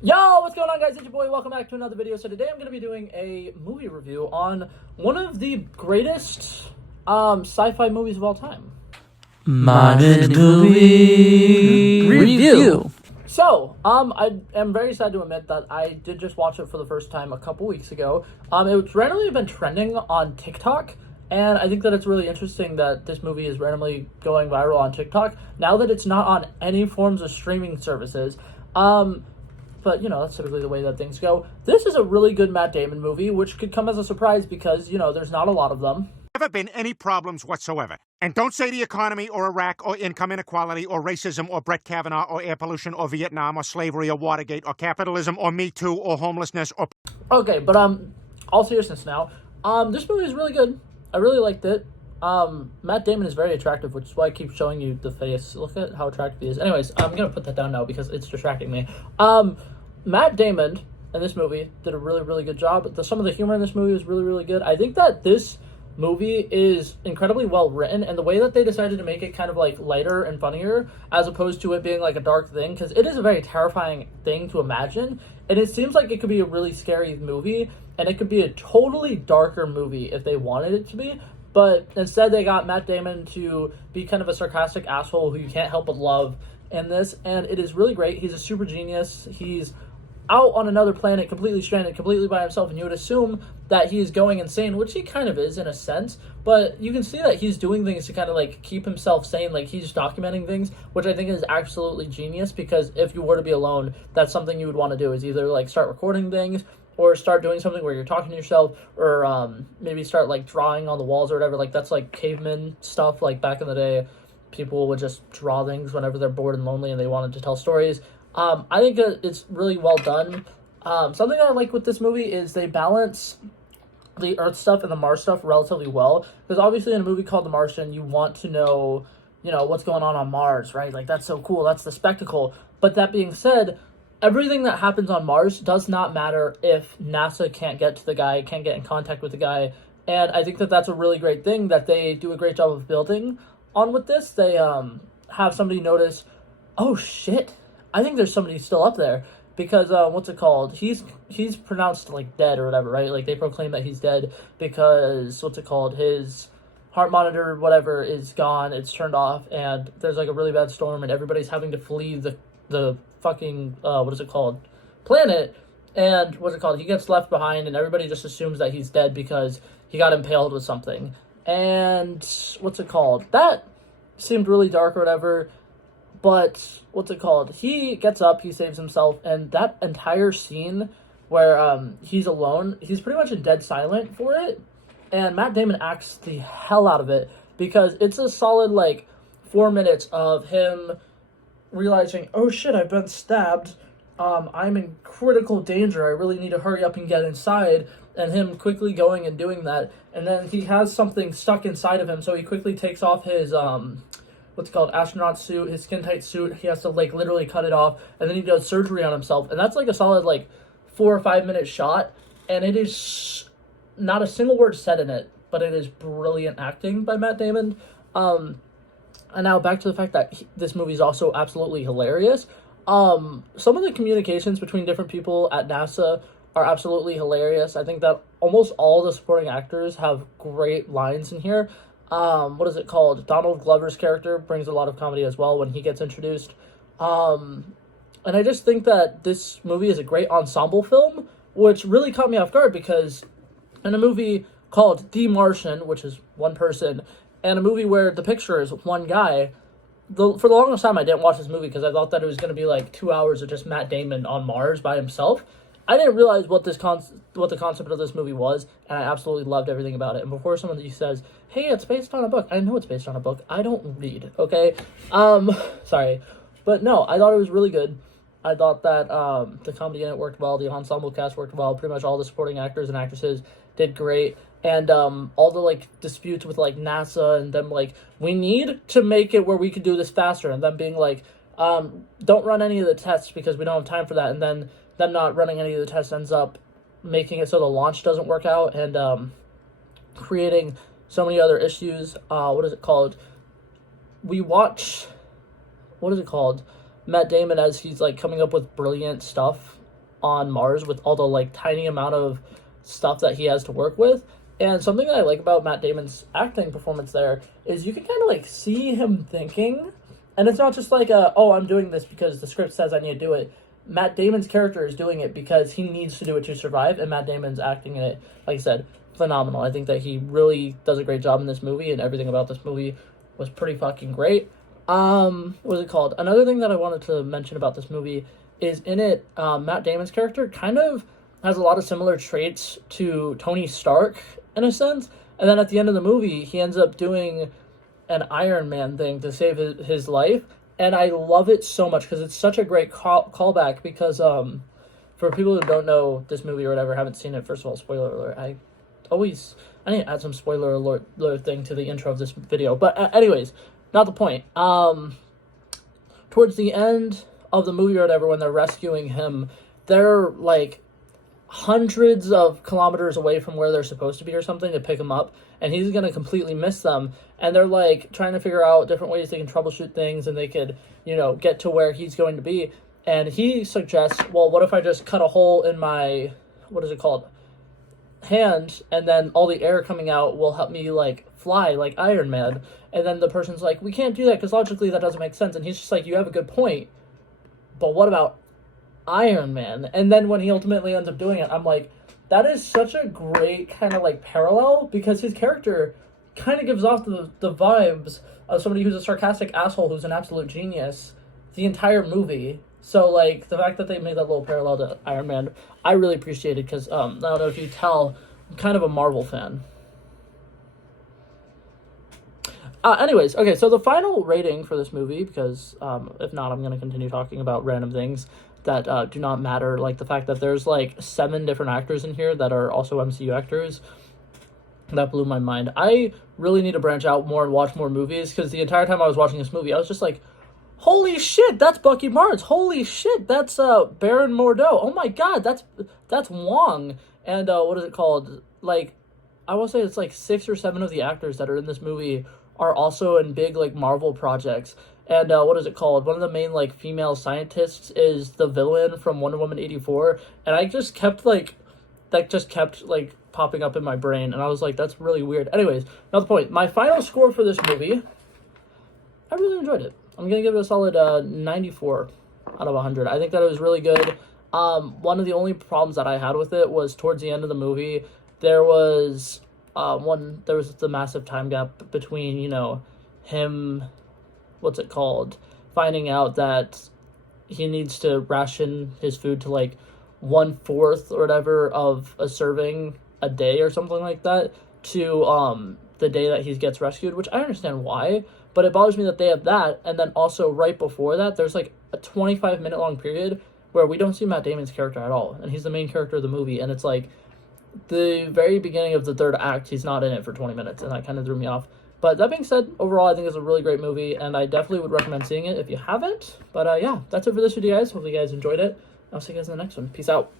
Yo, what's going on, guys? It's your boy. Welcome back to another video. So today I'm going to be doing a movie review on one of the greatest sci-fi movies of all time. Martian movie review. So, I am very sad to admit that I did just watch it for the first time a couple weeks ago. It's randomly been trending on TikTok, and I think that it's really interesting that this movie is randomly going viral on TikTok now that it's not on any forms of streaming services. But, that's typically the way that things go. This is a really good Matt Damon movie, which could come as a surprise because, there's not a lot of them. Never been any problems whatsoever. And don't say the economy or Iraq or income inequality or racism or Brett Kavanaugh or air pollution or Vietnam or slavery or Watergate or capitalism or Me Too or homelessness or... Okay, but, all seriousness now, this movie is really good. I really liked it. Matt Damon is very attractive, which is why I keep showing you the face. Look at how attractive he is. Anyways, I'm gonna put that down now because it's distracting me. Matt Damon in this movie did a really, really good job. Some of the humor in this movie was really, really good. I think that this movie is incredibly well written, and the way that they decided to make it kind of like lighter and funnier as opposed to it being like a dark thing, because it is a very terrifying thing to imagine, and it seems like it could be a really scary movie, and it could be a totally darker movie if they wanted it to be. But instead, they got Matt Damon to be kind of a sarcastic asshole who you can't help but love in this, and it is really great. He's a super genius. He's out on another planet, completely stranded, completely by himself, and you would assume that he's going insane, which he kind of is in a sense, but you can see that he's doing things to kind of like keep himself sane, like he's documenting things, which I think is absolutely genius, because if you were to be alone, that's something you would want to do, is either like start recording things, or start doing something where you're talking to yourself, or maybe start like drawing on the walls or whatever. Like that's like caveman stuff. Like back in the day, people would just draw things whenever they're bored and lonely and they wanted to tell stories. I think it's really well done. Something I like with this movie is they balance the Earth stuff and the Mars stuff relatively well. Because obviously in a movie called The Martian, you want to know, what's going on Mars, right? Like that's so cool. That's the spectacle. But that being said, everything that happens on Mars does not matter if NASA can't get to the guy, can't get in contact with the guy. And I think that that's a really great thing that they do a great job of building on with this. They have somebody notice, oh shit, I think there's somebody still up there, because what's it called? He's pronounced like dead or whatever, right? Like they proclaim that he's dead because his heart monitor, whatever, is gone. It's turned off, and there's like a really bad storm, and everybody's having to flee the fucking planet. And he gets left behind, and everybody just assumes that he's dead because he got impaled with something. And that seemed really dark or whatever. But he gets up, he saves himself, and that entire scene where he's alone, he's pretty much in dead silent for it, and Matt Damon acts the hell out of it, because it's a solid 4 minutes of him realizing, oh shit, I've been stabbed, I'm in critical danger, I really need to hurry up and get inside, and him quickly going and doing that, and then he has something stuck inside of him, so he quickly takes off his astronaut suit, his skin tight suit. He has to literally cut it off, and then he does surgery on himself, and that's a solid 4 or 5 minute shot, and it is not a single word said in it, but it is brilliant acting by Matt Damon. And now back to the fact that this movie is also absolutely hilarious. Some of the communications between different people at NASA are absolutely hilarious. I think that almost all the supporting actors have great lines in here. Donald Glover's character brings a lot of comedy as well when he gets introduced. And I just think that this movie is a great ensemble film, which really caught me off guard, because in a movie called The Martian, which is one person, and a movie where the picture is one guy, for the longest time I didn't watch this movie because I thought that it was going to be 2 hours of just Matt Damon on Mars by himself. I didn't realize what the concept of this movie was, and I absolutely loved everything about it. And before somebody says, hey, it's based on a book, I know it's based on a book. I don't read, okay? Sorry. But no, I thought it was really good. I thought that the comedy in it worked well, the ensemble cast worked well, pretty much all the supporting actors and actresses did great. And all the disputes with NASA and them we need to make it where we could do this faster, and them being don't run any of the tests because we don't have time for that, and then them not running any of the tests ends up making it so the launch doesn't work out, and creating so many other issues. We watch Matt Damon as he's coming up with brilliant stuff on Mars with all the like tiny amount of stuff that he has to work with. And something that I like about Matt Damon's acting performance there is you can kind of like see him thinking, and it's not just like oh, I'm doing this because the script says I need to do it. Matt Damon's character is doing it because he needs to do it to survive, and Matt Damon's acting in it, like I said, phenomenal. I think that he really does a great job in this movie, and everything about this movie was pretty fucking great. What is it called? Another thing that I wanted to mention about this movie is in it, Matt Damon's character kind of has a lot of similar traits to Tony Stark in a sense, and then at the end of the movie, he ends up doing an Iron Man thing to save his life. And I love it so much because it's such a great callback because, for people who don't know this movie or whatever, haven't seen it, first of all, spoiler alert, I need to add some spoiler alert thing to the intro of this video. But anyways, not the point. Towards the end of the movie or whatever, when they're rescuing him, they're like hundreds of kilometers away from where they're supposed to be or something to pick him up, and he's gonna completely miss them, and they're like trying to figure out different ways they can troubleshoot things and they could, you know, get to where he's going to be. And he suggests, well, what if I just cut a hole in my, what is it called, hand, and then all the air coming out will help me like fly like Iron Man. And then the person's like, we can't do that because logically that doesn't make sense. And he's just like, you have a good point, but what about Iron Man? And then when he ultimately ends up doing it, I'm like, that is such a great kind of like parallel, because his character kind of gives off the vibes of somebody who's a sarcastic asshole who's an absolute genius the entire movie. So like the fact that they made that little parallel to Iron Man, I really appreciated, because I don't know if you tell, I'm kind of a Marvel fan. Anyways, okay, so the final rating for this movie, because if not, I'm going to continue talking about random things that do not matter, like the fact that there's like 7 different actors in here that are also MCU actors. That blew my mind. I really need to branch out more and watch more movies, because the entire time I was watching this movie, I was just like, holy shit, that's Bucky Barnes. Holy shit, that's Baron Mordo. Oh my god, that's Wong. And what is it called? Like, I will say it's like 6 or 7 of the actors that are in this movie are also in big like Marvel projects. And what is it called? One of the main like female scientists is the villain from Wonder Woman 84. And I just kept like, that just kept like popping up in my brain. And I was like, that's really weird. Anyways, not the point. My final score for this movie, I really enjoyed it. I'm going to give it a solid 94 out of 100. I think that it was really good. One of the only problems that I had with it was towards the end of the movie, there was the massive time gap between, you know, him, what's it called, finding out that he needs to ration his food to like 1/4 or whatever of a serving a day or something like that, to the day that he gets rescued, which I understand why, but it bothers me that they have that, and then also right before that, there's like a 25-minute long period where we don't see Matt Damon's character at all, and he's the main character of the movie, and it's like, the very beginning of the third act, he's not in it for 20 minutes, and that kind of threw me off. But that being said, overall, I think it's a really great movie, and I definitely would recommend seeing it if you haven't. But yeah, that's it for this video, guys. Hopefully you guys enjoyed it. I'll see you guys in the next one. Peace out.